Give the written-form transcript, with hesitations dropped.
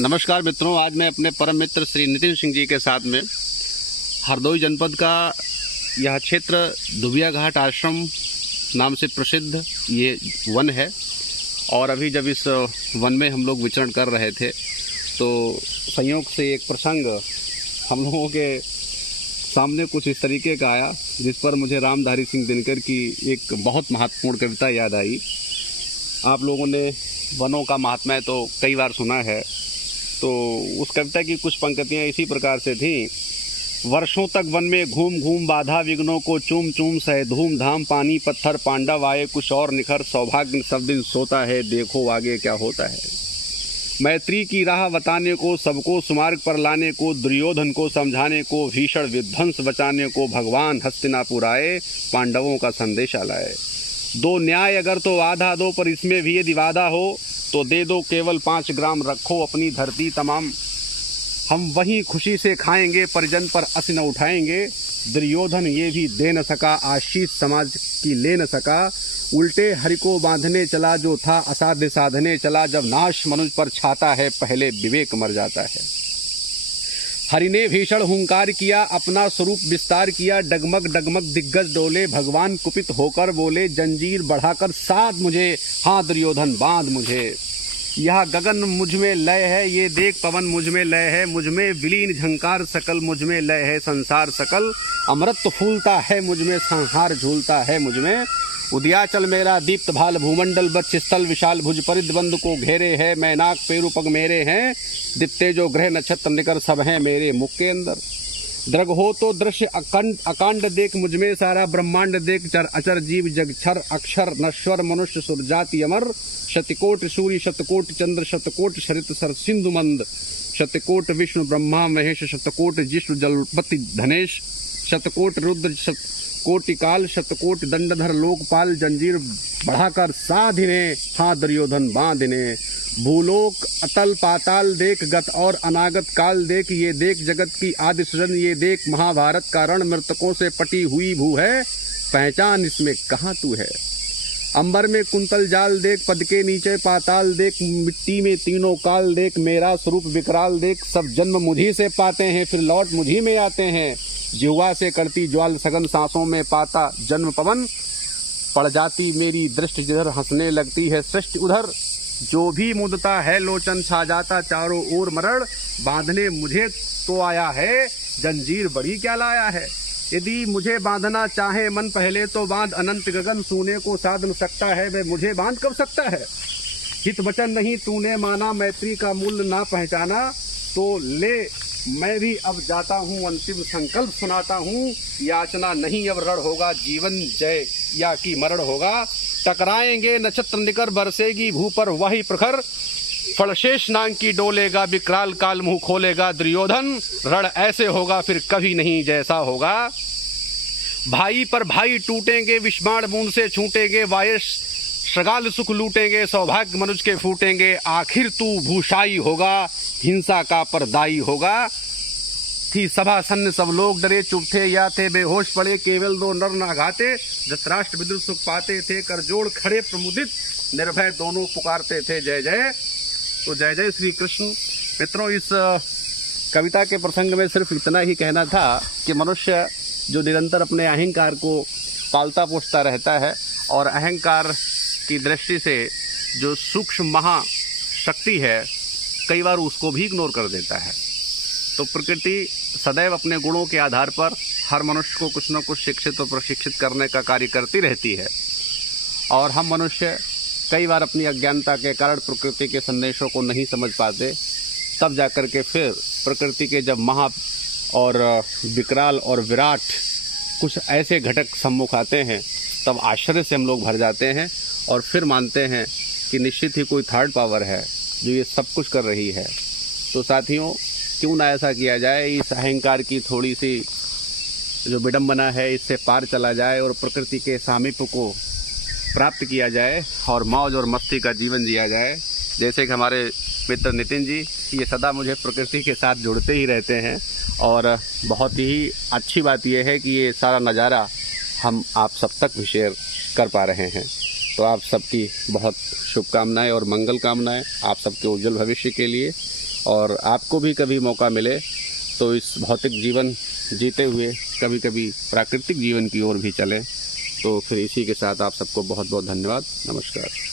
नमस्कार मित्रों, आज मैं अपने परम मित्र श्री नितिन सिंह जी के साथ में हरदोई जनपद का यह क्षेत्र दुबिया घाट आश्रम नाम से प्रसिद्ध ये वन है। और अभी जब इस वन में हम लोग विचरण कर रहे थे तो संयोग से एक प्रसंग हम लोगों के सामने कुछ इस तरीके का आया, जिस पर मुझे रामधारी सिंह दिनकर की एक बहुत महत्वपूर्ण कविता याद आई। आप लोगों ने वनों का महात्म्य तो कई बार सुना है, तो उस कविता की कुछ पंक्तियाँ इसी प्रकार से थीं। वर्षों तक वन में घूम घूम बाधा विघ्नों को चूम चूम सहे धूम धाम पानी पत्थर पांडव आए कुछ और निखर सौभाग्य सब दिन सोता है देखो आगे क्या होता है। मैत्री की राह बताने को सबको सुमार्ग पर लाने को दुर्योधन को समझाने को भीषण विध्वंस बचाने को भगवान हस्तिनापुर आए पांडवों का संदेशा लाए। दो न्याय अगर तो आधा दो पर इसमें भी यदि वादा हो तो दे दो केवल 5 ग्राम रखो अपनी धरती तमाम। हम वहीं खुशी से खाएंगे परिजन पर अस न उठाएंगे। दुर्योधन ये भी दे न सका आशीष समाज की ले न सका। उल्टे हरि को बांधने चला जो था असाध्य साधने चला। जब नाश मनुष्य पर छाता है पहले विवेक मर जाता है। हरि ने भीषण हुंकार किया अपना स्वरूप विस्तार किया। डगमग डगमग दिग्गज डोले भगवान कुपित होकर बोले जंजीर बढ़ाकर साध मुझे हाँ दुर्योधन बांध मुझे। यह गगन मुझ में लय है ये देख पवन मुझ में लय है। मुझ में विलीन झंकार सकल मुझ में लय है संसार सकल। अमृत फूलता है मुझ में संहार झूलता है मुझ में। उदयाचल मेरा दीप्त भाल भूमंडल बच्च स्थल विशाल भुज परिध बंद को घेरे है। मैनाक पेरु पग मेरे हैं दिप्ते जो ग्रह नक्षत्र निकर सब हैं मेरे मुख के अंदर। दृग हो तो दृश्य अकांड देख मुझ में सारा ब्रह्मांड देख। चर अचर जीव जगक्षर अक्षर नश्वर मनुष्य सुरजाति अमर। शतकोट सूर्य शतकोट चंद्र शतकोट शरित सर सिंधु मंद। शतकोट विष्णु ब्रह्मा महेश शतकोट जिष्णु जलपति धनेश। शतकोट रुद्र कोटि काल शतकोट दंडधर लोकपाल। जंजीर बढ़ाकर साधिने हाँ दुर्योधन बांधिने। भूलोक अतल पाताल देख गत और अनागत काल देख। ये देख जगत की आदि सृजन ये देख महाभारत का रण मृतकों से पटी हुई भू है। पहचान इसमें कहाँ तू है। अंबर में कुंतल जाल देख पद के नीचे पाताल देख। मिट्टी में तीनों काल देख मेरा स्वरूप विकराल देख। सब जन्म मुझी से पाते हैं फिर लौट मुझी में आते हैं। जिह्वा से करती ज्वाल सघन सांसों में पाता जन्म पवन। पड़ जाती मेरी दृष्टि जिधर हंसने लगती है सृष्टि उधर। जो भी मुदता है लोचन छा जाता चारों ओर मरण। बांधने मुझे तो आया है जंजीर बड़ी क्या लाया है। यदि मुझे बांधना चाहे मन पहले तो बांध। अनंत गगन सोने को साध न सकता है वह मुझे बांध कब सकता है। हित वचन नहीं तूने माना मैत्री का मूल्य ना पहचाना। तो ले मैं भी अब जाता हूँ अंतिम संकल्प सुनाता हूँ। याचना नहीं अब रण होगा जीवन जय या की मरण होगा। टकराएंगे नक्षत्र निकर बरसेगी भू पर वही प्रखर। फलशेष नाग की डोलेगा विकराल काल मुंह खोलेगा दुर्योधन। रण ऐसे होगा फिर कभी नहीं जैसा होगा। भाई पर भाई टूटेंगे विस्माण बूंद से छूटेंगे। वायस श्रगाल सुख लूटेंगे सौभाग्य मनुष्य के फूटेंगे। आखिर तू भूषाई होगा हिंसा का परदाई होगा। थी सभा सन्न सब लोग डरे चुप थे या थे बेहोश पड़े। केवल 2 नर न घाते धृतराष्ट्र विदुर सुख पाते थे। कर जोड़ खड़े प्रमुदित निर्भय दोनों पुकारते थे जय जय। तो जय जय श्री कृष्ण। मित्रों, इस कविता के प्रसंग में सिर्फ इतना ही कहना था कि मनुष्य जो निरंतर अपने अहंकार को पालता पोषता रहता है और अहंकार की दृष्टि से जो सूक्ष्म महाशक्ति है कई बार उसको भी इग्नोर कर देता है। तो प्रकृति सदैव अपने गुणों के आधार पर हर मनुष्य को कुछ न कुछ शिक्षित और प्रशिक्षित करने का कार्य करती रहती है। और हम मनुष्य कई बार अपनी अज्ञानता के कारण प्रकृति के संदेशों को नहीं समझ पाते। तब जाकर के फिर प्रकृति के जब महा और विकराल और विराट कुछ ऐसे घटक सम्मुख आते हैं तब आश्चर्य से हम लोग भर जाते हैं और फिर मानते हैं कि निश्चित ही कोई थर्ड पावर है जो ये सब कुछ कर रही है। तो साथियों, क्यों ना ऐसा किया जाए, इस अहंकार की थोड़ी सी जो विडंबना है इससे पार चला जाए और प्रकृति के सामीप्य को प्राप्त किया जाए और मौज और मस्ती का जीवन जिया जाए। जैसे कि हमारे मित्र नितिन जी ये सदा मुझे प्रकृति के साथ जुड़ते ही रहते हैं और बहुत ही अच्छी बात यह है कि ये सारा नज़ारा हम आप सब तक भी शेयर कर पा रहे हैं। तो आप सबकी बहुत शुभकामनाएं और मंगल कामनाएं आप सबके उज्जवल भविष्य के लिए। और आपको भी कभी मौका मिले तो इस भौतिक जीवन जीते हुए कभी कभी प्राकृतिक जीवन की ओर भी चलें। तो फिर इसी के साथ आप सबको बहुत बहुत धन्यवाद। नमस्कार।